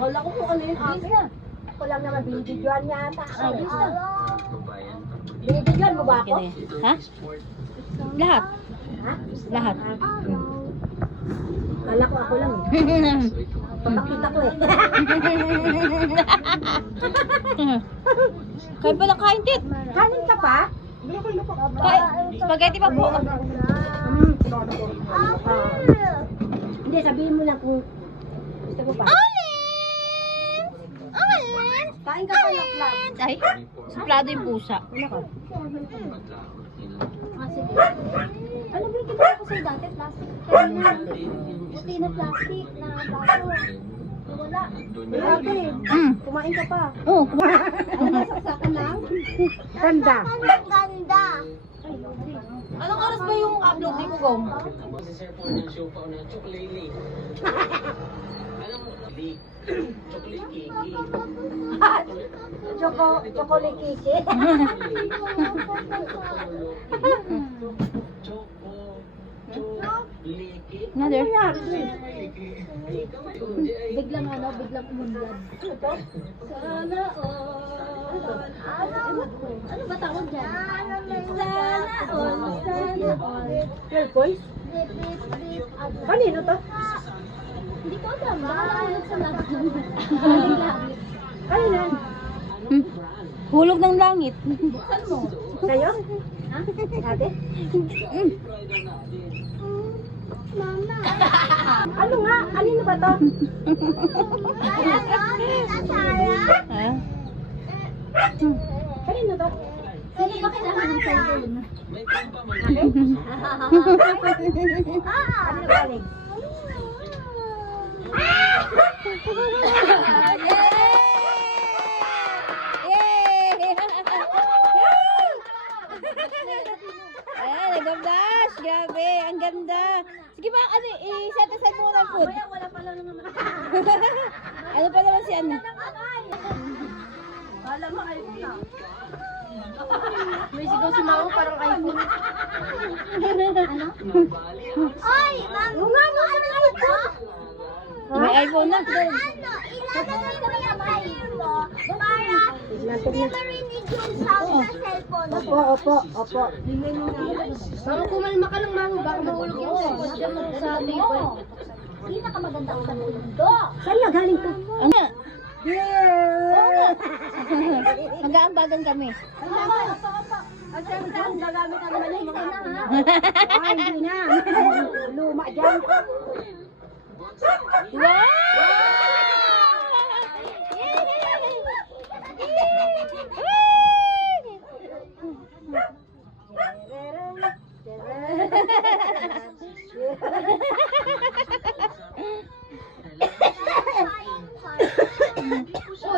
Wala ko kung ano yung akin. Ako lang naman binibidyoan yata. Binibidyoan mo ba ako? Ha? Lahat. Ha? Lahat. Kala ko ako lang eh. Pagkakita ko eh. Kain pa lang kain, Tit. Kanin ka pa? Kain. Spaghetti pa po. Hindi, sabihin mo lang kung gusto mo pa. Alin! Alin! Kain ka pa ng club. Ay, suplado yung pusa. Ano ka? Ano ba yung kinuha ko sa'yo dati? Plastic. Kanina. Puti na plastic na baso. Wala. Ate, Mm. kumain ka pa. Oh, Ano ba, saksakan lang? Ganda. Ang ganda. anong oras ba yung upload ni Kugong? Chocolate kiki. Another? Biglang biglang umunlad. Sana all. Ano ba tawag dyan? Sana all. Turquoise? Kanino to? Hindi ko alam. Baka nakalag sa langit. Kanina? Hmm. Hulog ng langit. Buksan mo. Kayo? Ha? Ate? Mama. Ano nga? Kanino ba to? Ha? Kanino to? Sino ba kailangan ng cellphone? Ano galing? Yay! Ayan, nag-flash. Grabe, ang ganda. Sige ba, ano, i-set aside mo ng food. Wala pala naman. Ano pa naman si ano? Kala mo iPhone na. May sigaw si Mao parang iPhone. Ano? Oy, ma'am. Yung ano ito? May iPhone na. Ano? Ilalagay ko yung iPhone mo para hindi marinig yung sound sa cellphone mo. Opo, opo. Baka kumalma ka ng mamo, baka mahulog yung cellphone dyan sa table. Pinakamaganda ko sa mundo. Saan na galing to? Ano? Yeah! Mag-aambagan kami. At syempre, ang gagamit ang naman yung mga Ay, hindi na. Luma dyan. Wow!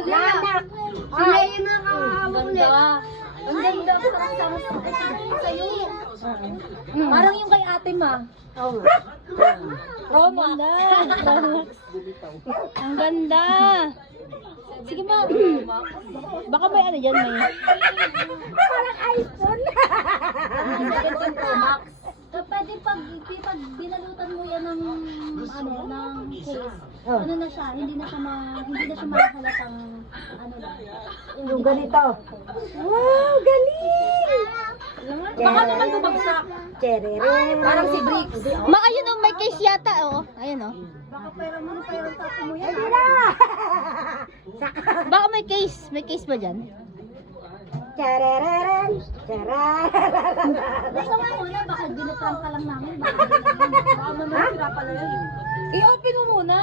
Lanak! Ay, nakakawang ulit. Ang ganda ko sa'yo. Parang yung kay ate ma. Oo nga. Roma. Ang ganda. Sige ma. Baka may ano dyan, may. Parang iPhone. 17 Pro Max. Pwede pag binalutan mo yan ng case. Oh. Ano na siya, hindi na siya makahalatang ano lang. Yung ganito. Wow, galing! Baka naman bumagsak. Cherere. Parang si Bricks. Ma, ayun oh, may case yata oh. Ayun oh. Baka pera mo na pera sa mo yan. Hindi na! Baka may case. May case ba dyan? Cherere. Cherere. Gusto nga muna, baka dinatram ka lang namin. Baka mamasira pala yun. I-open mo muna.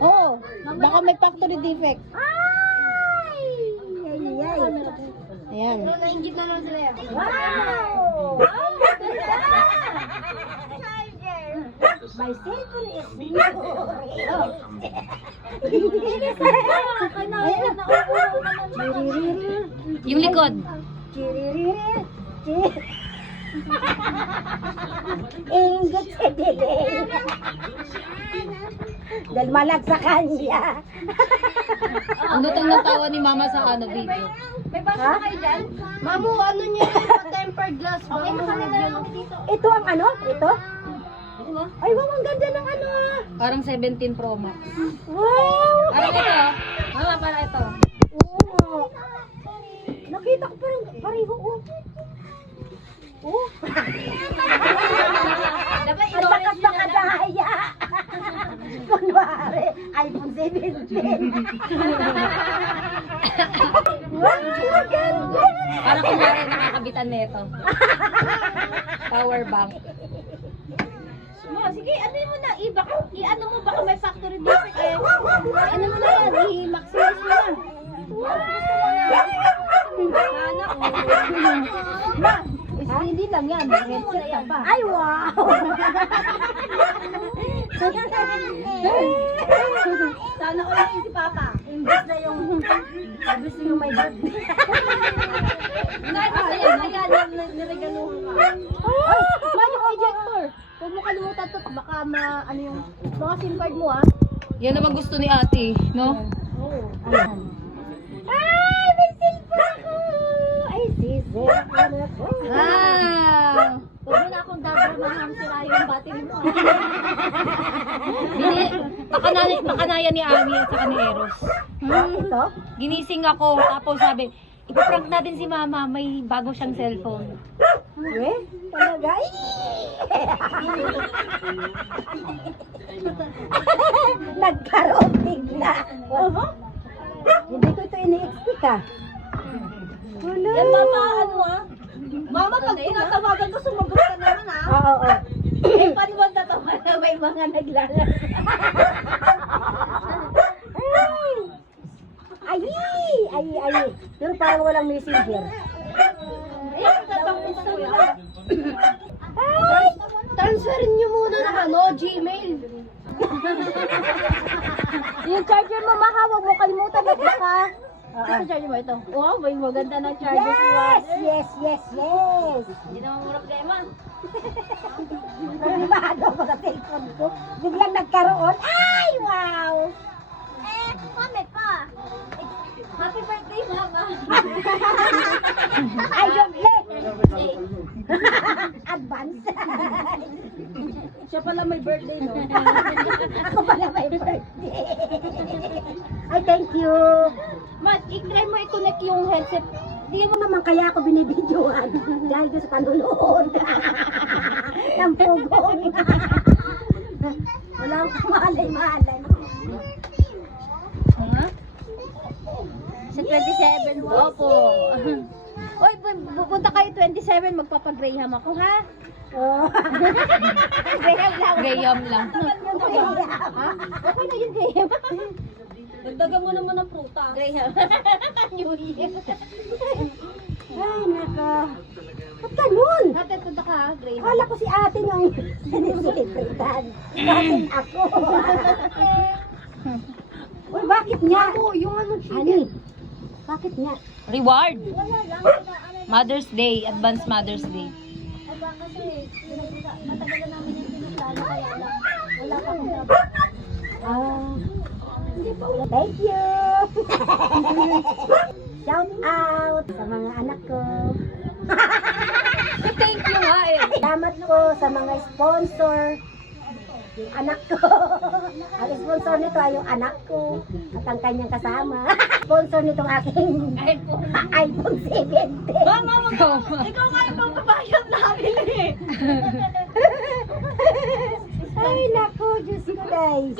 Oo. Baka may factory defect. Ay! Ay, ay. Ayan. Nainggit na naman sila yan. Wow! My cellphone is new. Yung likod. Inggit si Diling. Dahil malag sa kanya. Ano tong natawa ni mama sa ano video? Ha? Mamu, ano niya yung tempered glass? Okay, Ito ang ano? Ito? mo? Ay, wow, ang ganda ng ano ah. Parang 17 Pro Max. Wow! Parang ito. Mama, parang ito. Oo. Nakita ko parang pareho oh. Oh. Dapat Ang lakas na kadaya. Kunwari, iPhone 17. Wow, ang ganda. Parang kumari nakakabitan na ito. Power bank. Sige, ano mo na, i-ano mo, baka may factory defect eh. Ano mo na yan, i-maximize mo na. Sana, hindi lang yan, headset ka pa. Ay, wow. Sana all na si Papa. Imbes na yung may birthday. Basta yan, ayan, niregaluhan ka. Ay, mano ejector. Huwag mo kalimutan to, baka ano yung mga SIM card mo ah. Yan naman gusto ni ate, no? Oo. Ayan. Ay, may cellphone ko! Ay, si cellphone ako. Wow! Huwag mo na akong dadramahan sila yung battery mo. Pakanaya ni Ami at saka ni Eros. Ito? Ginising ako, tapos sabi, ipaprank natin si Mama, may bago siyang cellphone. Eh? Talaga? Nagkaroon bigla. Hindi ko ito ini-expect ah. Wala. Yan Mama, ano ah? Mama, pag tinatawagan ko, sumagot ka naman ah. Oo. Eh, paniwag na to, may mga naglalaro. Ay! Ay! Ay! Pero parang walang messenger. Ayan, tatapos na yun. Ay! Transferin niyo muna ng ano, Gmail. Yung charger mo, Maka, huwag mo kalimutan na baka. Sa charger mo ito. Wow, may maganda na charger si Yes! Yes! Yes! Yes! Hindi naman mo problema. Nagmahado ako sa cellphone ko. Biglang nagkaroon. Ay! Wow! Kami pa. Happy birthday, Mama. Ay, don't let! Advance. Siya pala may birthday, no? Ako pala may birthday. Ay, thank you. Mat, i-try mo i-connect yung headset. Hindi mo naman kaya ako binibidyoan dahil doon sa panunood. Ng pugong. Wala akong malay-malay. Ha? Sa 27 po. Opo. Oy, pupunta kayo 27, magpapag-graham ako, ha? Oh. Graham lang. Yung kaya. Okay na yung graham. Dagdagan mo naman ng pruta. Graham. New Year. Ay, naka. Ba't ganun? Ate, punta ka, graham. Akala ko si ate yung sinisilibritan. Bakit ako? Uy, bakit nga? Yung ano, Ani? Bakit nga? Reward. Mother's Day, Advanced Mother's Day. Ay, baka kasi, matagal na namin yung pinagplano kaya lang. Wala pa akong trabaho. Thank you! Shout out sa mga anak ko. Thank you nga eh. Salamat ko sa mga sponsor. Yung anak ko. Ang sponsor nito ay yung anak ko at ang kanyang kasama. Sponsor nitong aking iPhone 17. Mama, ikaw nga yung pagbabayad namin eh. Ay, naku, Diyos ko, guys.